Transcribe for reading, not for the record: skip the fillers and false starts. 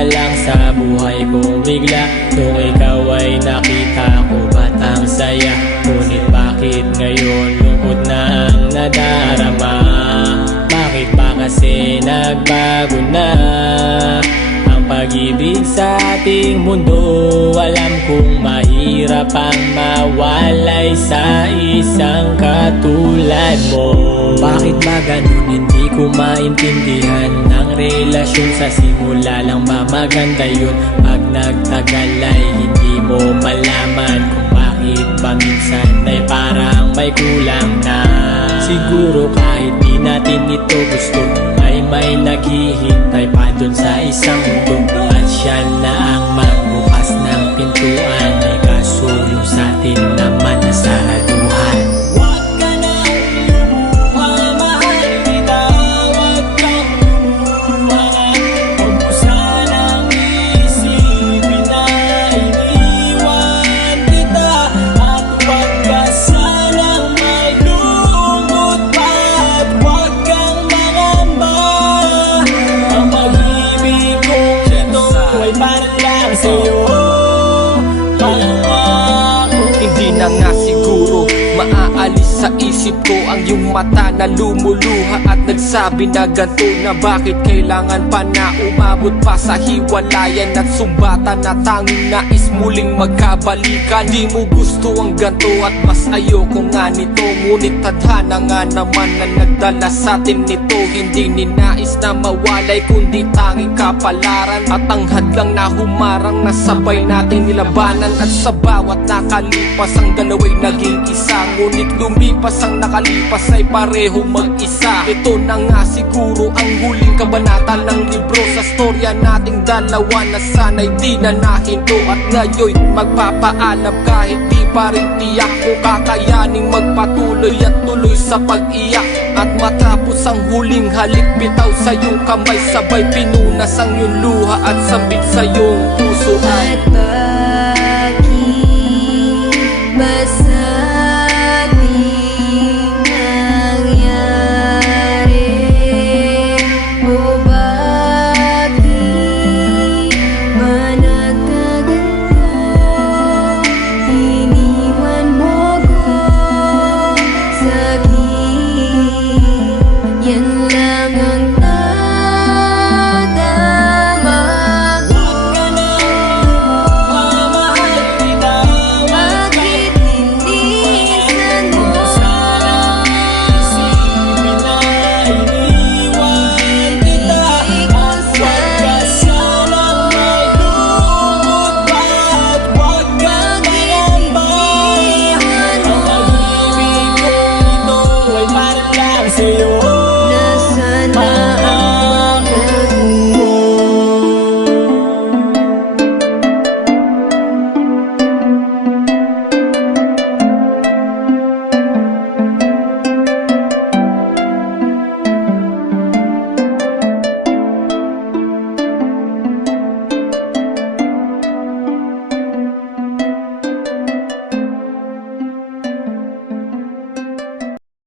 na lang sa buhay ko bigla nung ikaw ay nakita ko. Ba't ang saya, ngunit bakit ngayon lungkot na ang nadarama? Bakit ba kasi nagbago na ang pag-ibig sa ating mundo? Alam kong mahirap ang mawalay sa isang katulad mo. Bakit ba ganun? Hindi ko maintindihan. Ang relasyon sa simula lang ba maganda yun? Pag nagtagal ay hindi mo malaman kung bakit ba minsan ay parang may kulang na. Siguro kahit di natin ito gusto, ay may naghihintay pa dun sa isang mundo. At siya na ang magbukas ng pintuan, may kasulong sa atin naman na saraduhan. Huwag ka na lumuha, mahal kita. Huwag kang lumuha, huwag mo sanang isipin na iniwan kita. At huwag ka sanang malungkot pa, at huwag kang mangamba. Ang pag-ibig kong ito ay para lang sa'yo. Hindi na nga siguro maaalis sa isip ko ang iyong mata na lumuluha at nagsabi na ganito na bakit kailangan pa na umabot pa sa hiwalayan at sumbatan na tanging nais muling magkabalikan. Di mo gusto ang ganito at mas ayoko nga nito, ngunit tadhana nga naman na nagdala sa atin nito. Hindi ninais na mawalay kundi tanging kapalaran at ang hadlang na humarang na sabay nating nilabanan. At sa bawat nakalipas ang dalawa'y naging isa, ngunit lumipas ang nakalipas ay pareho mag-isa. Ito na nga siguro ang huling kabanata ng libro sa storya nating dalawa na sana'y di na nahinto. At ngayon magpapaalam kahit di pa rin tiyak ko kakayaning magpatuloy at tuloy sa pag-iyak. At matapos ang huling halik, bitaw sa iyong kamay, sabay pinunas ang iyong luha at sabit sa iyong puso ay